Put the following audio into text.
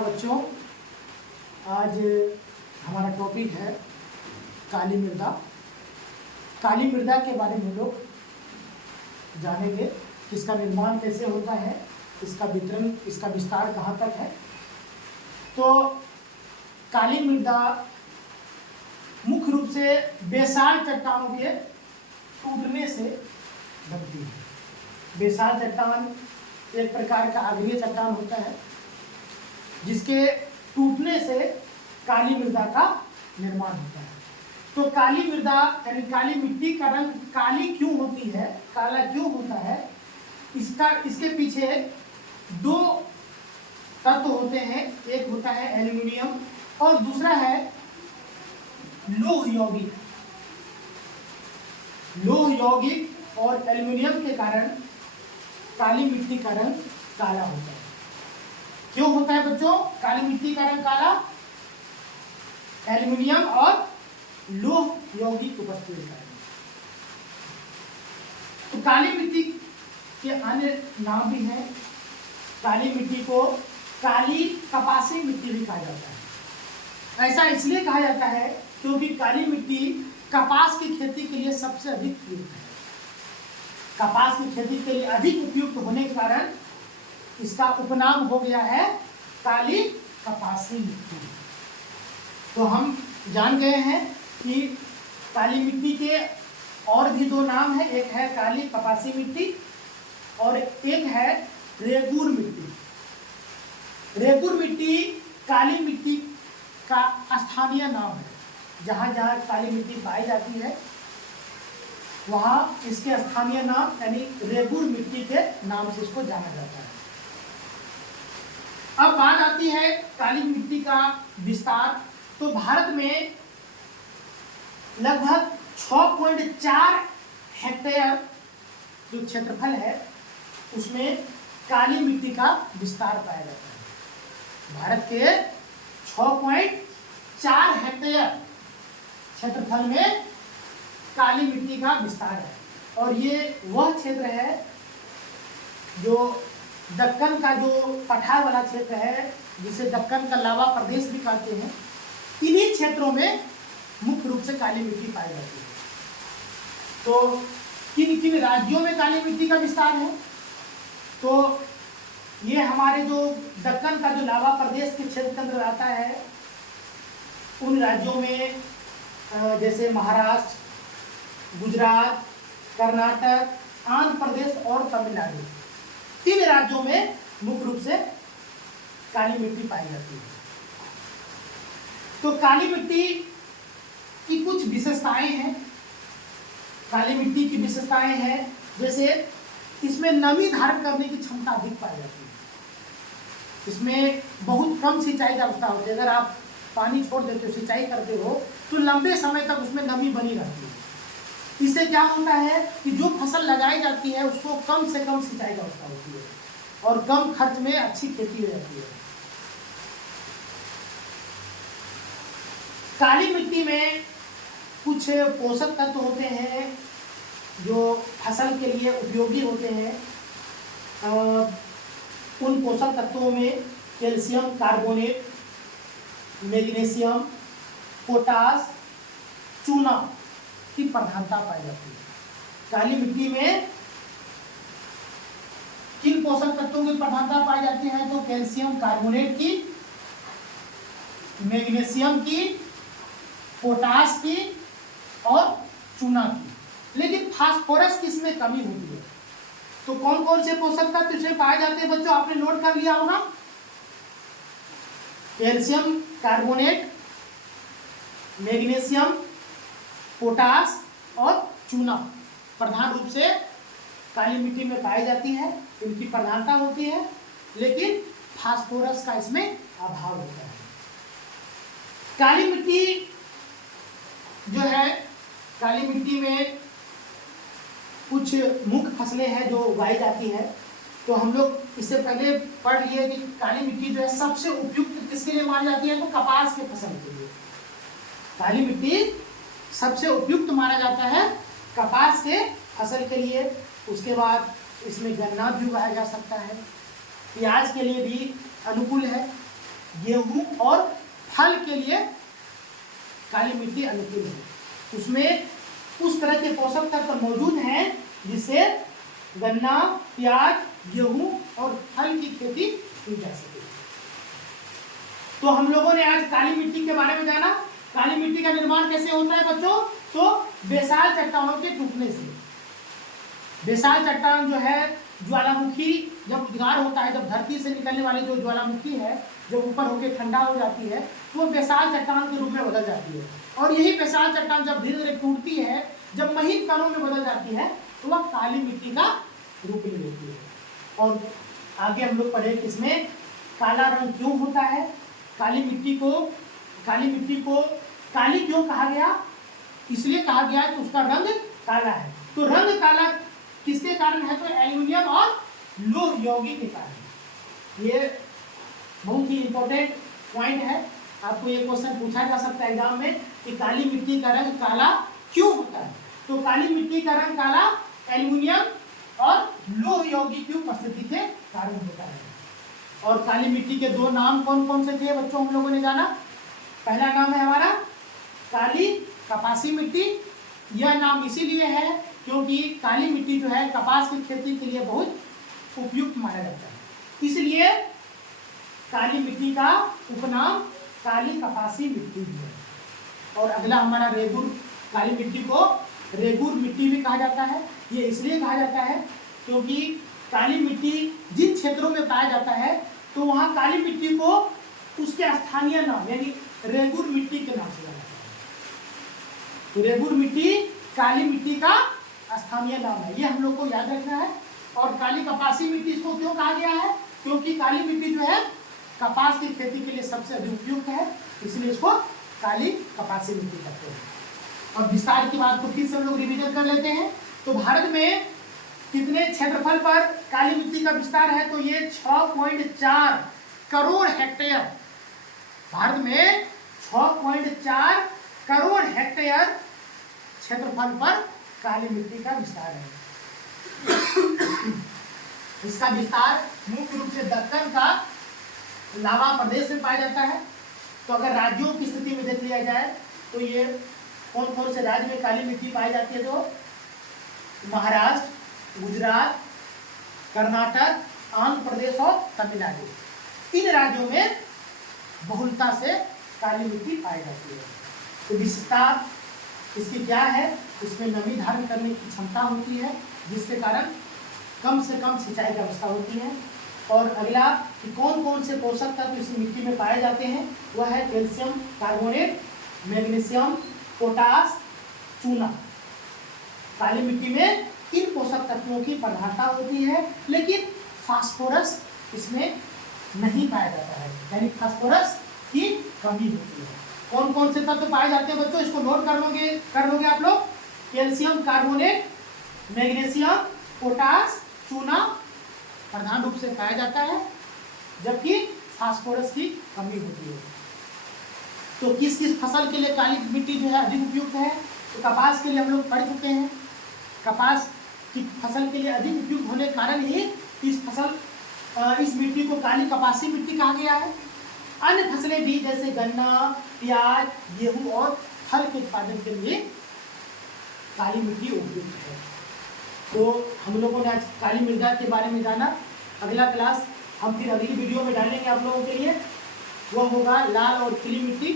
बच्चों, आज हमारा टॉपिक है काली मृदा। काली मृदा के बारे में लोग जानेंगे, इसका निर्माण कैसे होता है, इसका वितरण, इसका विस्तार कहाँ तक है। तो काली मृदा मुख्य रूप से बेसाल्ट चट्टानों के टूटने से बनती है। बेसाल्ट चट्टान एक प्रकार का अग्नीय चट्टान होता है जिसके टूटने से काली मृदा का निर्माण होता है। तो काली मृदा यानी काली मिट्टी का रंग काली क्यों होती है, काला क्यों होता है, इसके पीछे दो तत्व होते हैं। एक होता है एल्युमिनियम और दूसरा है लौह यौगिक। लौह यौगिक और एल्युमिनियम के कारण काली मिट्टी का रंग काला होता है। क्यों होता है बच्चों काली मिट्टी का रंग काला? एल्युमिनियम और लौह यौगिक उपस्थित है। तो काली मिट्टी के अन्य नाम भी हैं। काली मिट्टी को काली कपासी मिट्टी भी कहा जाता है। ऐसा इसलिए कहा जाता है क्योंकि काली मिट्टी कपास की खेती के लिए सबसे अधिक उपयुक्त है। कपास की खेती के लिए अधिक उपयुक्त होने के कारण इसका उपनाम हो गया है काली कपासी मिट्टी। तो हम जान गए हैं कि काली मिट्टी के और भी दो नाम हैं। एक है काली कपासी मिट्टी और एक है रेगूर मिट्टी। रेगूर मिट्टी काली मिट्टी का स्थानीय नाम है। जहाँ जहाँ काली मिट्टी पाई जाती है वहाँ इसके स्थानीय नाम यानी रेगूर मिट्टी के नाम से इसको जाना जाता है। अब बात आती है काली मिट्टी का विस्तार। तो भारत में लगभग 6.4 हेक्टेयर जो क्षेत्रफल है उसमें काली मिट्टी का विस्तार पाया जाता है। भारत के 6.4 हेक्टेयर क्षेत्रफल में काली मिट्टी का विस्तार है। और ये वह क्षेत्र है जो दक्कन का जो पठार वाला क्षेत्र है, जिसे दक्कन का लावा प्रदेश भी कहते हैं। इन्हीं क्षेत्रों में मुख्य रूप से काली मिट्टी पाई जाती है। तो किन किन राज्यों में काली मिट्टी का विस्तार है? तो ये हमारे जो दक्कन का जो लावा प्रदेश के क्षेत्र के अंदर आता है उन राज्यों में जैसे महाराष्ट्र, गुजरात, कर्नाटक, आंध्र प्रदेश और तमिलनाडु, 3 राज्यों में मुख्य रूप से काली मिट्टी पाई जाती है। तो काली मिट्टी की कुछ विशेषताएं हैं। काली मिट्टी की विशेषताएं हैं जैसे इसमें नमी धारण करने की क्षमता अधिक पाई जाती है। इसमें बहुत कम सिंचाई की आवश्यकता होती है। अगर आप पानी छोड़ देते हो, सिंचाई करते हो तो लंबे समय तक उसमें नमी बनी रहती है। इससे क्या होता है कि जो फसल लगाई जाती है उसको कम से कम सिंचाई की आवश्यकता होती है और कम खर्च में अच्छी खेती हो जाती है। काली मिट्टी में कुछ पोषक तत्व होते हैं जो फसल के लिए उपयोगी होते हैं। उन पोषक तत्वों में कैल्शियम कार्बोनेट, मैग्नीशियम, पोटास, चूना की प्रधानता पाई जाती है। काली मिट्टी में किन पोषक तत्वों की प्रधानता पाई जाती है? तो कैल्शियम कार्बोनेट की, मैग्नीशियम की, पोटास की और चूना की। लेकिन फास्फोरस की इसमें कमी होती है। तो कौन कौन से पोषक तत्व इसमें पाए जाते हैं बच्चों? आपने नोट कर लिया होगा। कैल्शियम कार्बोनेट, मैग्नीशियम, पोटास और चूना प्रधान रूप से काली मिट्टी में पाई जाती है। इनकी प्रधानता होती है लेकिन फास्फोरस का इसमें अभाव होता है। काली मिट्टी जो है, काली मिट्टी में कुछ मुख्य फसलें हैं जो उगाई जाती है। तो हम लोग इससे पहले पढ़ लिए कि काली मिट्टी जो है सबसे उपयुक्त किसके लिए मानी जाती है? तो कपास के फसल के लिए काली मिट्टी सबसे उपयुक्त माना जाता है कपास के फसल के लिए। उसके बाद इसमें गन्ना भी उगाया जा सकता है, प्याज के लिए भी अनुकूल है। गेहूं और फल के लिए काली मिट्टी अनुकूल है। उसमें उस तरह के पोषक तत्व मौजूद हैं जिससे गन्ना, प्याज, गेहूं और फल की खेती की जा सके। तो हम लोगों ने आज काली मिट्टी के बारे में जाना। काली मिट्टी का निर्माण कैसे होता है बच्चों? तो बेसाल चट्टानों के टूटने से। बेसाल चट्टान जो है, ज्वालामुखी जब उद्गार होता है, जब धरती से निकलने वाली जो ज्वालामुखी है जब ऊपर होकर ठंडा हो जाती है तो वो बेसाल चट्टान के रूप में बदल जाती है। और यही बेसाल चट्टान जब धीरे धीरे टूटती है, जब महीन कणों में बदल जाती है तो वह काली मिट्टी का रूप ले लेती है। और आगे हम लोग पढ़े किसमें काला रंग क्यों होता है, काली मिट्टी को काली क्यों कहा गया? इसलिए कहा गया कि उसका रंग काला है। तो रंग काला किसके कारण है? तो एल्यूमिनियम और लौह यौगिक के कारण। ये बहुत ही इंपॉर्टेंट पॉइंट है। आपको ये क्वेश्चन पूछा जा सकता है एग्जाम में कि काली मिट्टी का रंग काला क्यों होता है? तो काली मिट्टी का रंग काला एल्यूमिनियम और लौह यौगिक की उपस्थिति के कारण होता है। और काली मिट्टी के दो नाम कौन कौन से थे बच्चों, हम लोगों ने जाना। पहला नाम है हमारा काली कपासी मिट्टी। यह नाम इसीलिए है क्योंकि काली मिट्टी जो है कपास की खेती के लिए बहुत उपयुक्त माना जाता है, इसलिए काली मिट्टी का उपनाम काली कपासी मिट्टी है। और अगला हमारा रेगुर, काली मिट्टी को रेगुर मिट्टी भी कहा जाता है। ये इसलिए कहा जाता है क्योंकि काली मिट्टी जिन क्षेत्रों में पाया जाता है तो वहाँ काली मिट्टी को उसके स्थानीय नाम यानी रेगुर मिट्टी के नाम से जाना जाता है। तो रेगुर मिट्टी काली मिट्टी का स्थानीय नाम है, ये हम लोग को याद रखना है। और काली कपासी मिट्टी इसको क्यों कहा गया है? क्योंकि काली मिट्टी जो है कपास की खेती के लिए सबसे अधिक उपयुक्त है, इसलिए इसको काली कपासी मिट्टी कहते हैं। और विस्तार की बात को फिर से हम लोग रिवीजन कर लेते हैं। तो भारत में कितने क्षेत्रफल पर काली मिट्टी का विस्तार है? तो ये 6.4 करोड़ हेक्टेयर। भारत में 6.4 करोड़ हेक्टेयर क्षेत्रफल पर काली मिट्टी का विस्तार है। इसका विस्तार मुख्य रूप से दक्कन का लावा प्रदेश में पाया जाता है। तो अगर राज्यों की स्थिति में देख लिया जाए तो ये कौन कौन से राज्य में काली मिट्टी पाई जाती है? तो महाराष्ट्र, गुजरात, कर्नाटक, आंध्र प्रदेश और तमिलनाडु, इन राज्यों में बहुलता से काली मिट्टी पाई जाती है। तो विशेषता इसकी क्या है? इसमें नमी धारण करने की क्षमता होती है जिसके कारण कम से कम सिंचाई की व्यवस्था होती है। और अगला कि कौन कौन से पोषक तत्व इस मिट्टी में पाए जाते हैं, वह है कैल्शियम कार्बोनेट, मैग्नीशियम, पोटास, चूना। काली मिट्टी में इन पोषक तत्वों की प्रधानता होती है, लेकिन फास्फोरस इसमें नहीं पाया जाता है, यानी फास्फोरस की कमी होती है। कौन कौन से तत्व पाए जाते हैं बच्चों, इसको नोट कर लोगे आप लोग। कैल्शियम कार्बोनेट, मैग्नीशियम, पोटास, चूना प्रधान रूप से पाया जाता है, जबकि फास्फोरस की कमी होती है। तो किस किस फसल के लिए काली मिट्टी जो है अधिक उपयुक्त है? तो कपास के लिए हम लोग पढ़ चुके हैं। कपास की फसल के लिए अधिक उपयुक्त होने के कारण ही इस मिट्टी को काली कपासी मिट्टी कहा गया है। अन्य फसलें भी जैसे गन्ना, प्याज, गेहूं और फल के उत्पादन के लिए काली मिट्टी उपयुक्त है। तो हम लोगों ने आज काली मृदा के बारे में जाना। अगला क्लास हम फिर अगली वीडियो में डालेंगे आप लोगों के लिए, वह होगा लाल और पीली मिट्टी।